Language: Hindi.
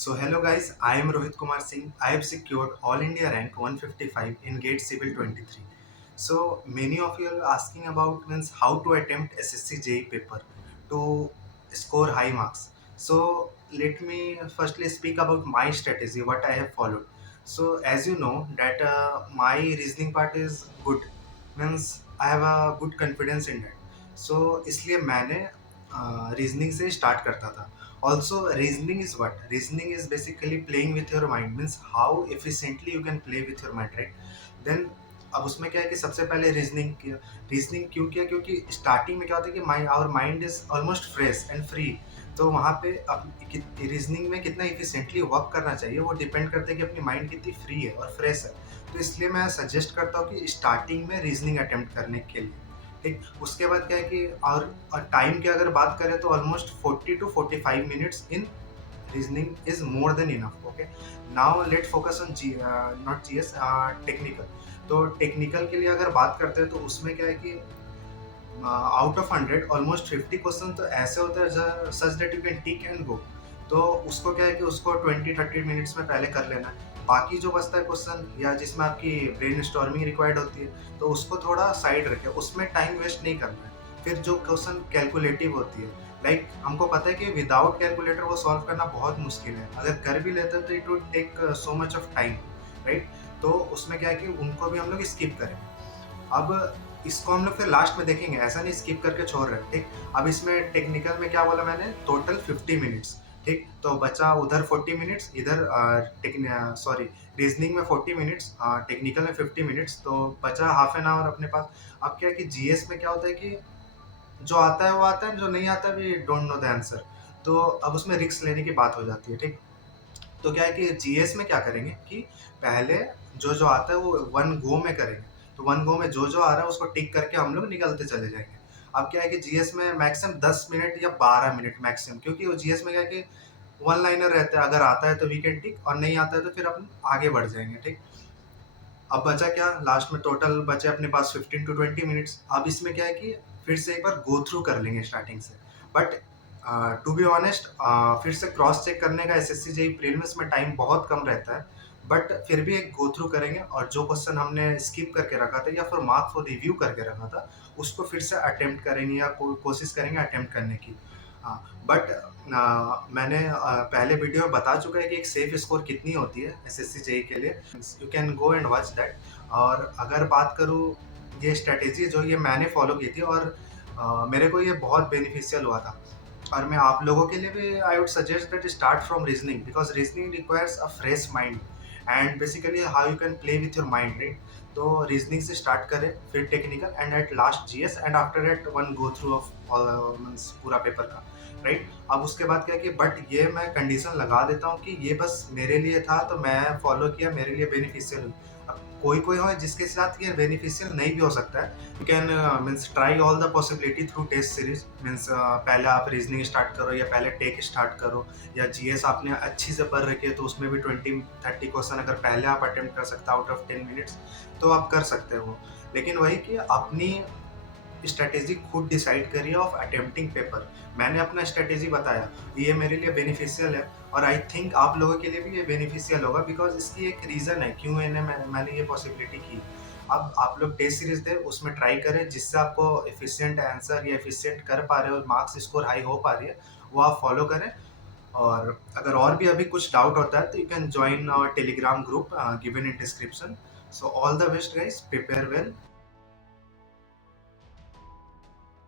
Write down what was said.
So hello guys, I am Rohit Kumar Singh. I have secured All India rank 155 in GATE Civil 23. So many of you are asking about means how to attempt SSC JEE paper to score high marks. So let me firstly speak about my strategy, what I have followed. So as you know that my reasoning part is good, means I have a good confidence in that. So इसलिए मैंने रीजनिंग से स्टार्ट करता था. Also, reasoning is what? Reasoning is basically playing with your mind, means how efficiently you can play with your mind, right? Then अब उसमें क्या है कि सबसे पहले रीजनिंग किया. रीजनिंग क्यों किया? क्योंकि स्टार्टिंग में क्या होता है कि mind our mind is almost fresh and free. तो वहाँ पे अब रीजनिंग में कितना इफिशिएंटली वर्क करना चाहिए वो डिपेंड करता है कि अपनी माइंड कितनी फ्री है और फ्रेश है. तो इसलिए मैं सजेस्ट करता हूँ कि स्टार्टिंग में रीजनिंग अटेम्प्ट करने के लिए. ठीक. उसके बाद क्या है कि और टाइम की अगर बात करें तो almost 40 to 45 minutes in reasoning is more than enough. Okay. Now let focus on G not GS, technical. तो टेक्निकल के लिए अगर बात करते हैं तो उसमें क्या है कि आउट ऑफ 100 ऑलमोस्ट 50 क्वेश्चन तो ऐसे होते हैं such that you can tick and go. तो उसको क्या है कि उसको 20-30 मिनट्स में पहले कर लेना है. बाकी जो बचता है क्वेश्चन या जिसमें आपकी ब्रेन स्टॉर्मिंग रिक्वायर्ड होती है तो उसको थोड़ा साइड रखें, उसमें टाइम वेस्ट नहीं करना है. फिर जो क्वेश्चन कैलकुलेटिव होती है, लाइक हमको पता है कि विदाउट कैलकुलेटर वो सॉल्व करना बहुत मुश्किल है. अगर कर भी लेते हैं तो it would take so much of time, right? तो उसमें क्या है कि उनको भी हम लोग स्किप करें. अब इसको हम लोग फिर लास्ट में देखेंगे, ऐसा नहीं स्किप करके छोड़ रहे हैं. ठीक. अब इसमें टेक्निकल में क्या बोला मैंने, टोटल 50 मिनट्स. ठीक. तो बचा उधर 40 मिनट्स, इधर सॉरी रीजनिंग में 40 मिनट्स, टेक्निकल में 50 मिनट्स, तो बचा हाफ एन आवर अपने पास. अब क्या है कि जीएस में क्या होता है कि जो आता है वो आता है, जो नहीं आता भी डोंट नो द आंसर. तो अब उसमें रिस्क लेने की बात हो जाती है. ठीक. तो क्या है कि जीएस में क्या करेंगे कि पहले जो जो आता है वो वन गो में करेंगे. तो वन गो में जो जो आ रहा है उसको टिक करके हम लोग निकलते चले जाएंगे. अब क्या है कि जीएस में मैक्सिमम 10 मिनट या 12 मिनट मैक्सिमम, क्योंकि वो जीएस में क्या है कि वन लाइनर रहता है, अगर आता है तो वी कैन टिक और नहीं आता है तो फिर अपन आगे बढ़ जाएंगे. ठीक. अब बचा क्या, लास्ट में टोटल बचे अपने पास 15 to 20 मिनट्स. अब इसमें क्या है कि फिर से एक बार गो थ्रू कर लेंगे स्टार्टिंग से. बट टू बी ऑनेस्ट, फिर से क्रॉस चेक करने का एसएससी जेई प्रीलिम्स में टाइम बहुत कम रहता है. बट फिर भी एक गो थ्रू करेंगे और जो क्वेश्चन हमने स्किप करके रखा था या फिर मार्क फॉर रिव्यू करके रखा था उसको फिर से अटेम्प्ट करेंगे या कोशिश करेंगे अटेम्प्ट करने की. हाँ. बट मैंने पहले वीडियो में बता चुका है कि एक सेफ स्कोर कितनी होती है एसएससी जेई के लिए. You can go and watch that. और अगर बात करूँ, ये स्ट्रेटेजी जो ये मैंने फॉलो की थी और मेरे को ये बहुत बेनिफिशियल हुआ था. और मैं आप लोगों के लिए भी I would suggest that start from reasoning, because reasoning requires a fresh mind and basically how you can play with your mind, right? तो रीजनिंग से स्टार्ट करें, फिर technical and at last GS and after at one go through of means पूरा पेपर का, राइट? अब उसके बाद क्या कि बट ये मैं कंडीशन लगा देता हूँ कि ये बस मेरे लिए था तो मैं फॉलो किया, मेरे लिए बेनिफिशियल हुई. अब कोई कोई हो जिसके साथ ये बेनिफिशियल नहीं भी हो सकता है. You can means try all the possibility through test series. Means पहले आप रीजनिंग स्टार्ट करो या पहले टेक स्टार्ट करो, या जीएस आपने अच्छी से पढ़ रखी है तो उसमें भी 20-30 क्वेश्चन अगर पहले आप अटेम्प्ट कर सकते हो आउट ऑफ 10 मिनट्स तो आप कर सकते हो. लेकिन वही कि अपनी स्ट्रेटेजी खुद डिसाइड करिए ऑफ अटेम्प्टिंग पेपर. मैंने अपना स्ट्रेटेजी बताया, ये मेरे लिए बेनिफिशियल है और आई थिंक आप लोगों के लिए भी ये बेनिफिशियल होगा, बिकॉज इसकी एक रीज़न है क्यों मैंने ये पॉसिबिलिटी की. अब आप लोग टेस्ट सीरीज दें, उसमें ट्राई करें जिससे आपको एफिशिएंट आंसर या एफिशिएंट कर पा रहे हो, मार्क्स स्कोर हाई हो पा रही है, वो आप फॉलो करें. और अगर और भी अभी कुछ डाउट होता है तो you can join our Telegram group given in description. So all the best guys, prepare well.